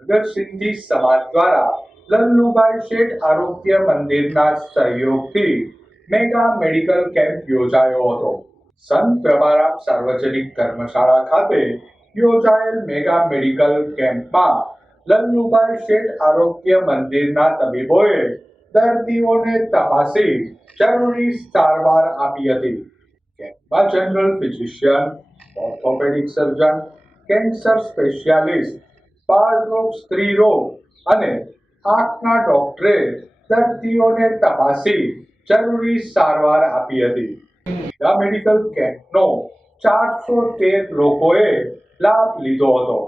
નગર સમાજ દ્વારા લલ્લુભાઈ શેઠ આરોગ્ય મંદિરના સહયોગથી મેગા મેડિકલ કેમ્પ યોજાયો હતો. સંત પ્રભારામ સાર્વજનિક ધર્મશાળા ખાતે યોજાયેલ મેગા મેડિકલ કેમ્પમાં લલ્લુભાઈ શેઠ આરોગ્ય મંદિરના તબીબોએ દર્દીઓને તપાસી જરૂરી સારવાર આપી હતી. કેમ્પમાં general physician, orthopedic surgeon, cancer specialist બાળ રોગ સ્ત્રી રોગ. અને આંખના ડોક્ટરે દર્દીઓને તપાસી જરૂરી સારવાર આપી હતી. આ મેડિકલ કેમ્પનો ચારસો તેર લોકોએ લાભ લીધો હતો.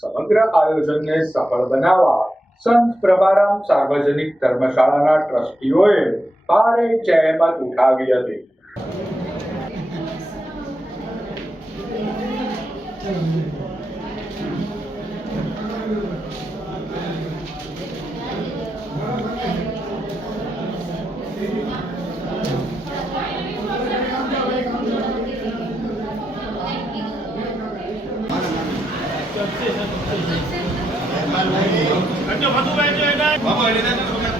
સમગ્ર આયોજનને સફળ બનાવવા સંત પ્રભારામ સાર્વજનિક ધર્મશાળાના ટ્રસ્ટીઓએ ભારે જહેમત ઉઠાવી હતી. બેઠો બધું બેઠો એને બધું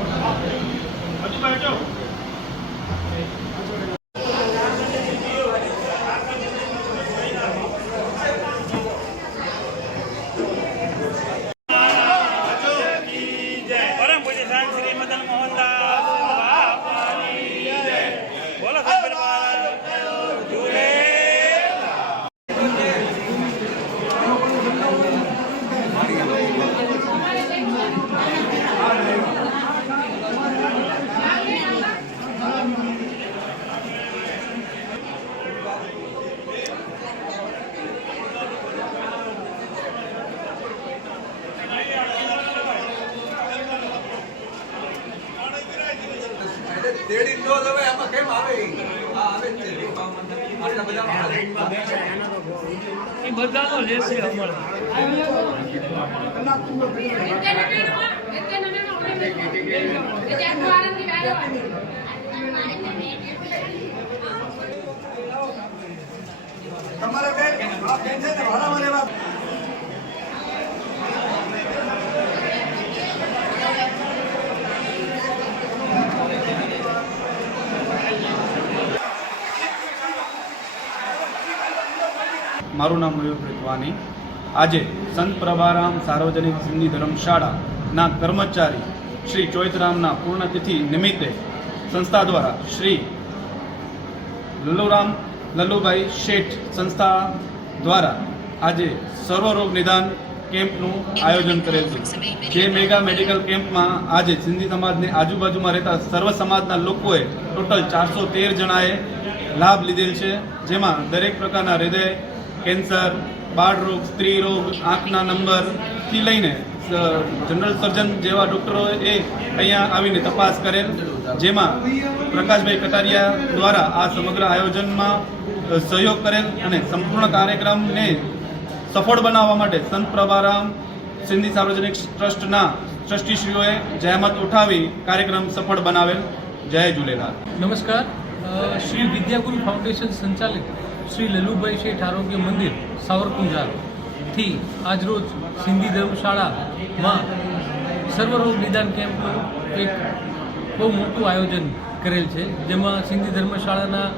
તેડી નો લવાય આમાં કેમ આવે આવે જ છે. આટલા બધામાં હાલે. એ બધાનો લેશે તમારે બેન આ બેન છે ને લેવા મારું નામ મયુર પ્રીતવાની આજે સંત પ્રભારામ સાર્વજનિક સિંધી ધર્મશાળાના કર્મચારી શ્રી ચોઈતરામના પૂર્ણતિથિ નિમિત્તે સંસ્થા દ્વારા શ્રી લલ્લુરામ લલ્લુભાઈ શેઠ સંસ્થા દ્વારા આજે સર્વરોગ નિદાન કેમ્પનું આયોજન કરેલ છે. જે મેગા મેડિકલ કેમ્પમાં આજે સિંધી સમાજની આજુબાજુમાં રહેતા સર્વ સમાજના લોકોએ ટોટલ ચારસો તેર જણાએ લાભ લીધેલ છે. જેમાં દરેક પ્રકારના હૃદય કેન્સર, બાળ રોગ, સ્ત્રી રોગ, આંખના નંબરથી લઈને જનરલ સર્જન જેવા ડૉક્ટરોએ અહીંયા આવીને તપાસ કરેલ. જેમાં પ્રકાશભાઈ કટારિયા દ્વારા આ સમગ્ર આયોજનમાં સહયોગ કરેલ અને સંપૂર્ણ કાર્યક્રમને સફળ બનાવવા માટે સંત પ્રભારામ સિંધી સાર્વજનિક ટ્રસ્ટના ટ્રસ્ટીશ્રીઓએ જહેમત ઉઠાવી કાર્યક્રમ સફળ બનાવેલ. જય ઝૂલેલાલ. નમસ્કાર. શ્રી વિદ્યાગુરુ ફાઉન્ડેશન સંચાલિત. શ્રી લલ્લુભાઈ શેઠ આરોગ્ય મંદિર સાવરકુંડલાથી આજરોજ સિંધી ધર્મશાળામાં સર્વરોગ નિદાન કેમ્પનું એક બહુ મોટું આયોજન કરેલ છે, જેમાં સિંધી ધર્મશાળાના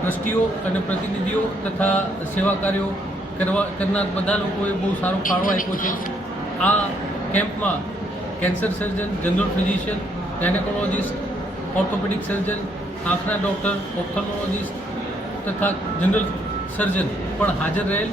ટ્રસ્ટીઓ અને પ્રતિનિધિઓ તથા સેવા કાર્યો કરવા, કરનાર બધા લોકોએ બહુ સારો ફાળો આપ્યો છે. આ કેમ્પમાં cancer surgeon, general physician gynecologist orthopedic surgeon આંખના ડૉક્ટર ઓપ્થોલ્મોલોજીસ્ટ તથા જનરલ સર્જન પણ હાજર રહેલ